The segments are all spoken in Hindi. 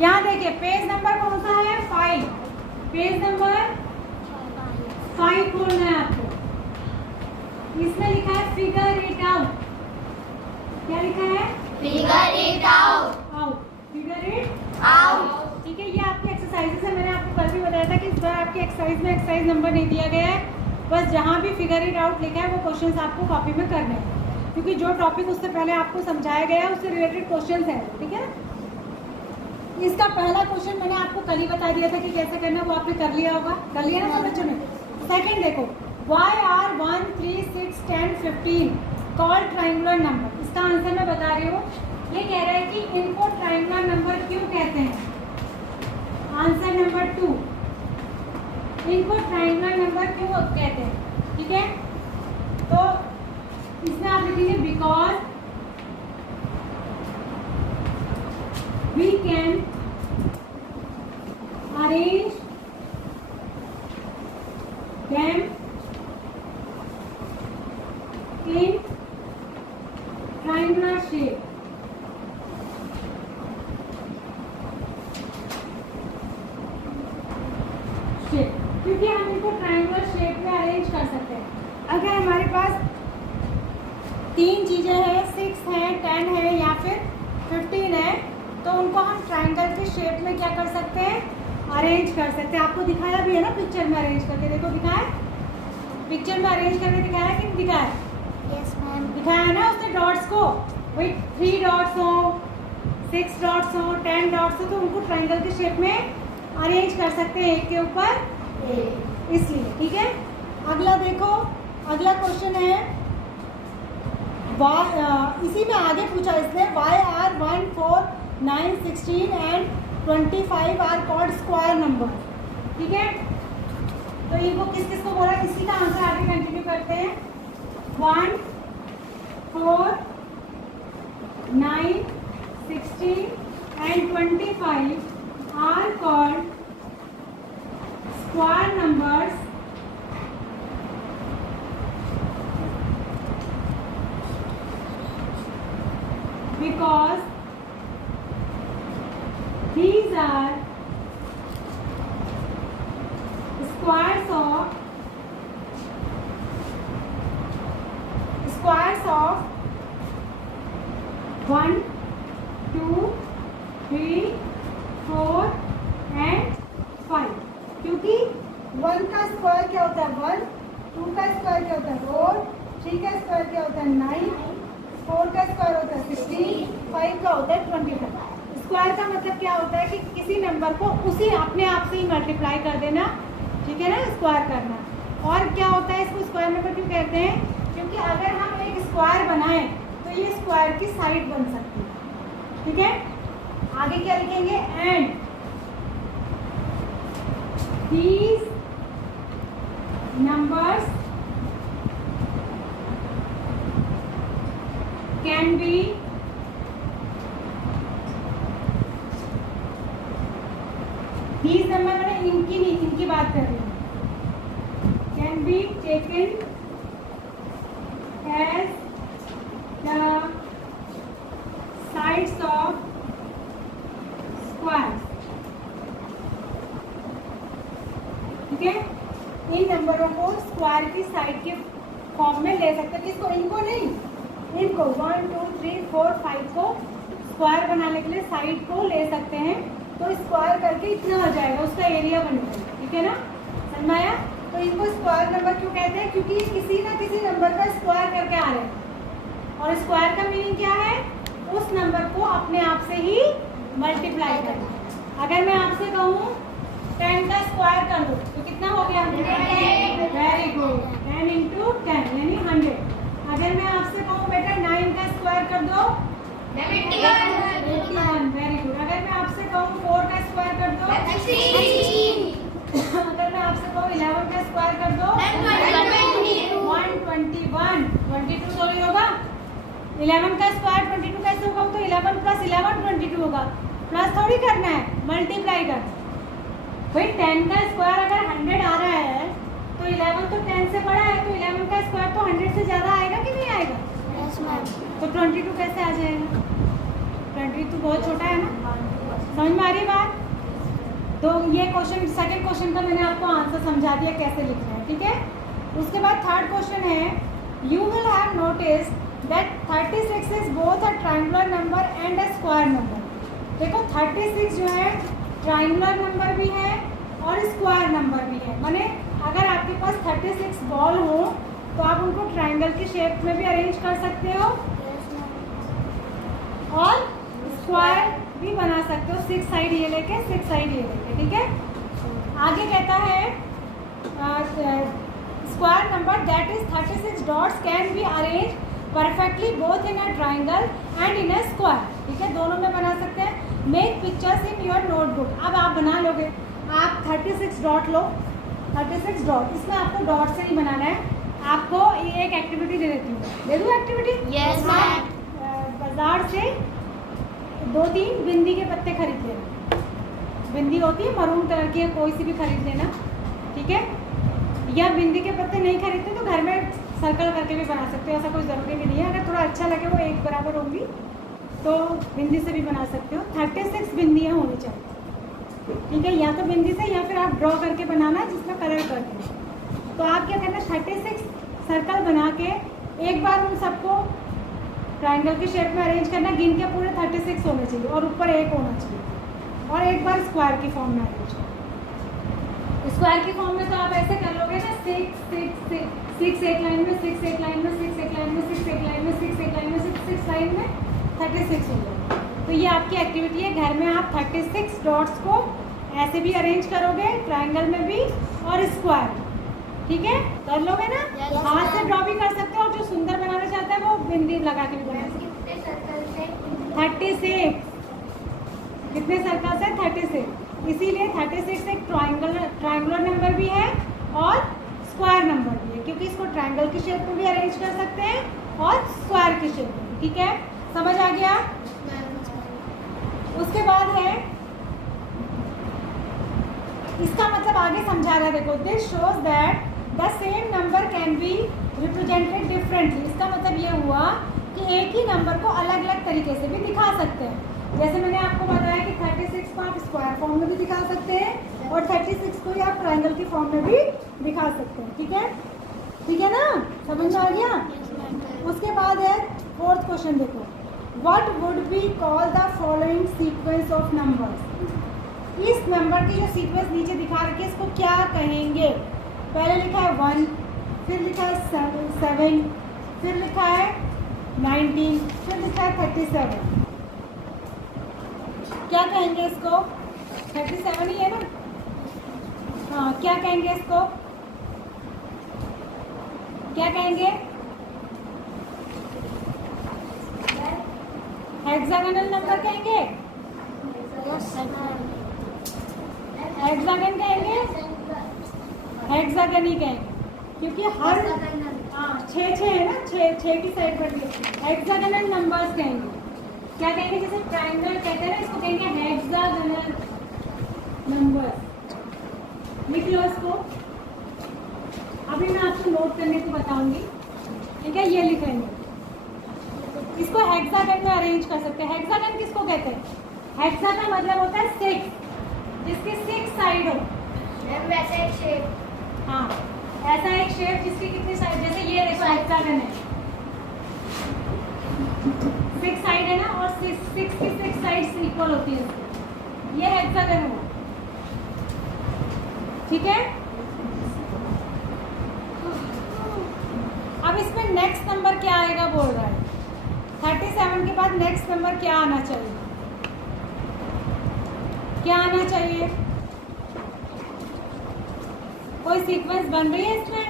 यहाँ देखिए पेज नंबर कौन सा है 5, पेज नंबर 5 खोलना है आपको। इसमें लिखा है फिगर इट आउट। क्या लिखा है? Figure it out. Figure it out. ठीक है, ये आपकी एक्सरसाइजेस है। मैंने आपको कल भी बताया था कि इस बार आपकी एक्सरसाइज में एक्सरसाइज नंबर नहीं दिया गया है। बस जहाँ भी फिगर इट आउट लिखा है वो क्वेश्चंस आपको कॉपी में करने हैं, क्योंकि जो टॉपिक उससे पहले आपको समझाया गया है उससे रिलेटेड क्वेश्चंस हैं। ठीक है, इसका पहला क्वेश्चन मैंने आपको कल ही बता दिया था कि कैसे करना, वो आपने कर लिया होगा। कर लिया ना बच्चों ने? सेकंड देखो, why are 1, 3, 6, 10, 15 called triangular number. इसका आंसर मैं बता रही हूँ। ये कह रहा है कि इनको ट्राइंगुलर नंबर क्यों कहते हैं। आंसर नंबर 2, इनको ट्राइंगुलर नंबर क्यों कहते हैं। ठीक है, तो इसमें आप लिखेंगे because we can arrange them in triangular shape। क्योंकि हम इनको ट्रायंगुलर शेप में अरेंज कर सकते हैं। अगर हमारे पास 3 चीज़ें हैं, 6 है, 10 है या फिर 15 है, तो उनको हम ट्रायंगल के शेप में क्या कर सकते हैं, अरेंज कर सकते हैं। आपको दिखाया भी है ना पिक्चर में अरेंज करके, देखो दिखाया, पिक्चर में अरेंज करके दिखाया कि नहीं दिखाया? Yes ma'am. दिखाया है ना उसने डॉट्स को। वही 3 डॉट्स हो, 6 डॉट्स हो, 10 डॉट्स हो, तो उनको ट्रायंगल के शेप में अरेंज कर सकते हैं एक के ऊपर इसलिए। ठीक है, अगला देखो, अगला क्वेश्चन है इसी में आगे पूछा इसने, why are 1, 4, 9, 16 and 25 are called square number. ठीक है, तो इनको किस किस को बोला, इसी का आंसर आगे कंटिन्यू करते हैं। 1, 4, 9, 16 and 25 are called square numbers because these are squares of 1, 2, 3, 4 and 5। क्योंकि 1 का स्क्वायर क्या होता है 1, 2 का स्क्वायर क्या होता है 4, 3 का स्क्वायर क्या होता है 9, 4 का स्क्वायर होता है 16, 5 का होता है 25। स्क्वायर का मतलब क्या होता है कि किसी नंबर को उसी अपने आप से ही मल्टीप्लाई कर देना। ठीक है ना, स्क्वायर करना। और क्या होता है, इसको स्क्वायर नंबर क्यों कहते हैं, क्योंकि अगर हम एक स्क्वायर बनाएं तो ये स्क्वायर की साइड बन सकती है। ठीक है, आगे क्या लिखेंगे, and these numbers can be these number मैंने इनकी नहीं, इनकी बात कर रही हूँ, can be taken as the sides of squares। ठीक है, इन नंबरों को स्क्वायर की साइड के फॉर्म में ले सकते हैं। किसको, इनको नहीं, इनको 1, 2, 3, 4, 5 को स्क्वायर बनाने के लिए साइड को ले सकते हैं। तो स्क्वायर करके इतना आ जाएगा, उसका एरिया बन जाएगा। ठीक है ना, समझ आया? तो इनको स्क्वायर नंबर क्यों कहते हैं, क्योंकि किसी ना किसी नंबर का स्क्वायर करके आ रहे हैं। और स्क्वायर का मीनिंग क्या है, उस नंबर को अपने आप से ही मल्टीप्लाई करना। अगर मैं आपसे कहूँ 10 का स्क्वायर कर दो तो कितना हो गया, वेरी गुड, 10 × 10 यानी 100। अगर मैं आपसे कहूँ बेटा 9 का स्क्वायर कर दो 81, वेरी गुड। अगर मैं आपसे कहूँ 4 का स्क्वायर कर दो 16। अगर मैं आपसे कहूँ 11 का स्क्वायर कर दो 121, 22 थोड़ी होगा। 11 का स्क्वायर 22 कैसे होगा, तो 11 + 11 22 होगा। प्लस थोड़ी करना है, मल्टीप्लाई करना। भाई 10 का स्क्वायर अगर 100 आ रहा है तो 11 तो 10 से बड़ा है, तो 11 का स्क्वायर तो 100 से ज़्यादा आएगा कि नहीं आएगा? Yes ma'am. तो 22 कैसे आ जाएगा? 22 बहुत छोटा है ना, समझ में आ रही बात? तो ये क्वेश्चन, सेकंड क्वेश्चन का मैंने आपको आंसर समझा दिया कैसे लिखना है, ठीक है। उसके बाद थर्ड क्वेश्चन है, you will have notice that 36 is both a triangular number and a square number. देखो 36 जो है ट्रायंगुलर नंबर भी है और स्क्वायर नंबर भी है। माने अगर आपके पास 36 बॉल हो तो आप उनको ट्रायंगल की शेप में भी अरेंज कर सकते हो और स्क्वायर भी बना सकते हो, 6 साइड ये लेके 6 साइड ये लेके, ठीक है। आगे कहता है square number that is 36 dots can be arrange perfectly both in a triangle and in a square, ठीक है, दोनों में बना सकते हैं। Make pictures in your notebook. अब आप बना लोगे, आप 36 डॉट लो, 36 डॉट, इसमें आपको डॉट से नहीं बनाना है। आपको ये एक एक्टिविटी दे देती हूँ, दे दूँ एक्टिविटी? Yes, ma'am. बाजार से 2-3 बिंदी के पत्ते खरीद लेना। बिंदी होती है मरून कलर की, कोई सी भी खरीद लेना, ठीक है। या बिंदी के पत्ते नहीं खरीदते तो घर में सर्कल करके भी बना सकते हो, ऐसा कोई ज़रूरी भी नहीं है। अगर थोड़ा अच्छा लगे वो एक बराबर होंगी तो बिंदी से भी बना सकते हो। 36 बिंदियाँ होनी चाहिए, ठीक है। या तो बिंदी से या फिर आप ड्रॉ करके बनाना जिसमें कलर करके। तो आप क्या करना, 36 सर्कल बना के एक बार उन सबको ट्रायंगल की शेप में अरेंज करना। गिन के पूरे 36 होने चाहिए और ऊपर एक होना चाहिए, और एक बार स्क्वायर की फॉर्म में अरेंज करना। स्क्वायर की फॉर्म में तो आप ऐसे कर लोगे ना, 6 एक लाइन में, 6 एक लाइन में, 6 एक लाइन में, 6 एक लाइन में, 6 एक लाइन में, 6 लाइन में 36 हो गए। तो ये आपकी एक्टिविटी है, घर में आप 36 डॉट्स को ऐसे भी अरेंज करोगे, ट्रायंगल में भी और स्क्वायर, ठीक है। कर लोगे ना? Yes, हाथ से ma'am. ड्रॉ भी कर सकते हो, और जो सुंदर बनाना चाहता है वो बिंदी लगा के भी बना सकते कितने सर्कल से? हो। 36 कितने सर्कल से? 36। इसीलिए 36 एक ट्रायंगुलर नंबर भी है और स्क्वायर नंबर भी है, क्योंकि इसको ट्रायंगल की शेप में भी अरेंज कर सकते हैं और स्क्वायर की शेप में, ठीक है। समझ आ गया? उसके बाद है, इसका मतलब आगे समझा रहा है, देखो, this shows that the same number can be represented differently. इसका मतलब ये हुआ कि एक ही नंबर को अलग अलग तरीके से भी दिखा सकते हैं। जैसे मैंने आपको बताया कि 36 को आप स्क्वायर फॉर्म में भी दिखा सकते हैं और 36 को आप ट्रायंगल की फॉर्म में भी दिखा सकते हैं, ठीक है। ठीक है ना? समझ में आ गया? उसके बाद है फोर्थ क्वेश्चन, देखो, what would be call the following sequence of numbers. इस नंबर की जो सीक्वेंस नीचे दिखा रखी है इसको क्या कहेंगे? पहले लिखा है 1, फिर लिखा है 7, फिर लिखा है 19, फिर लिखा है 37। क्या कहेंगे इसको? 37 ही है ना? हाँ, क्या कहेंगे इसको? क्या कहेंगे? हेक्सागोनल नंबर कहेंगे? हेक्सागन कहेंगे? हेक्सागन ही कहेंगे, क्योंकि हर 6 है ना, 6 की साइड पर हेक्सागोनल नंबर्स कहेंगे। क्या कहेंगे? जैसे ट्रायंगल कहते हैं ना, इसको कहेंगे हेक्सागोनल नंबर्स। लिख लो इसको, अभी मैं आपको नोट करने को बताऊंगी, ठीक है। ये लिखेंगे, इसको हेक्सागन में अरेंज कर सकते हैं। हेक्सागन किसको कहते हैं? हेक्सा का मतलब होता है 6, जिसकी 6 साइड हो। वैसे एक शेप, हाँ, ऐसा एक शेप जिसकी कितनी साइड, जैसे ये देखो हेक्सागन है, 6 साइड है ना, और 6 की 6 साइड्स इक्वल होती है, ये हेक्सागन हुआ, ठीक है। अब इसमें नेक्स्ट नंबर क्या आएगा बोल रहा है, 37 के बाद नेक्स्ट नंबर क्या आना चाहिए? क्या आना चाहिए? कोई सीक्वेंस बन रही है इसमें?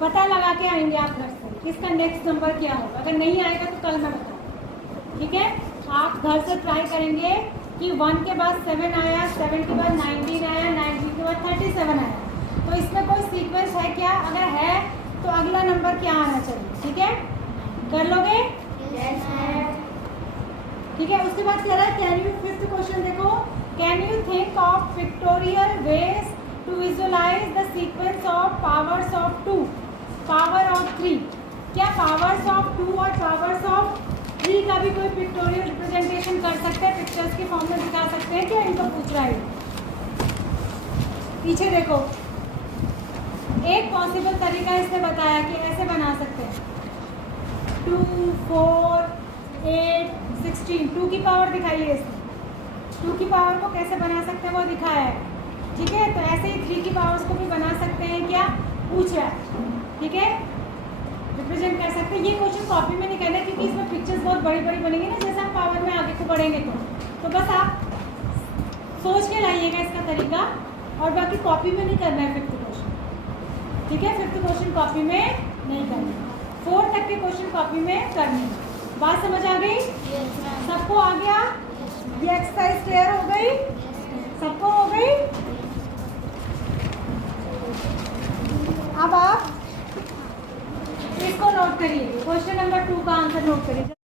पता लगा के आएंगे आप घर से, इसका नेक्स्ट नंबर क्या होगा। अगर नहीं आएगा तो कल मैं बताऊँ, ठीक है। आप घर से ट्राई करेंगे कि 1 के बाद 7 आया, 7 के बाद 19 आया, 19 के बाद 37 आया, तो इसमें कोई सीक्वेंस है क्या? अगर है तो अगला नंबर क्या आना चाहिए, ठीक है। कर लोगे? ठीक है। उसके बाद कह रहा है, कैन यू, फिफ्थ क्वेश्चन देखो, can you think of pictorial ways to visualize the sequence of powers of 2, power of 3। क्या पावर्स ऑफ 2 और पावर्स ऑफ 3 का भी कोई पिक्टोरियल रिप्रेजेंटेशन कर सकते हैं, पिक्चर्स के फॉर्म में दिखा सकते हैं, क्या इनको पूछ रहा है। पीछे देखो, एक पॉसिबल तरीका इसने बताया कि ऐसे बना सकते हैं 2, 4, 8, 16, 2 की पावर दिखाई है इसने। 2 की पावर को कैसे बना सकते हैं वो दिखाया है, ठीक है। तो ऐसे ही 3 की पावर्स को भी बना सकते हैं, क्या पूछ रहा है, ठीक है, रिप्रेजेंट कर सकते हैं। ये क्वेश्चन कॉपी में नहीं करना है क्योंकि इसमें पिक्चर्स बहुत बड़ी बड़ी बनेंगी ना, जैसे हम पावर में आगे को बढ़ेंगे तो बस आप सोच के लाइएगा इसका तरीका, और बाकी कॉपी में नहीं करना है 5th क्वेश्चन, ठीक है। 5th क्वेश्चन कॉपी में नहीं करना, 4 तक के क्वेश्चन कॉपी में करने। बात समझ आ गई सबको? आ गया? ये एक्सरसाइज क्लियर हो गई सबको? हो गई? अब आप इसको नोट करिए, क्वेश्चन नंबर 2 का आंसर नोट करिए।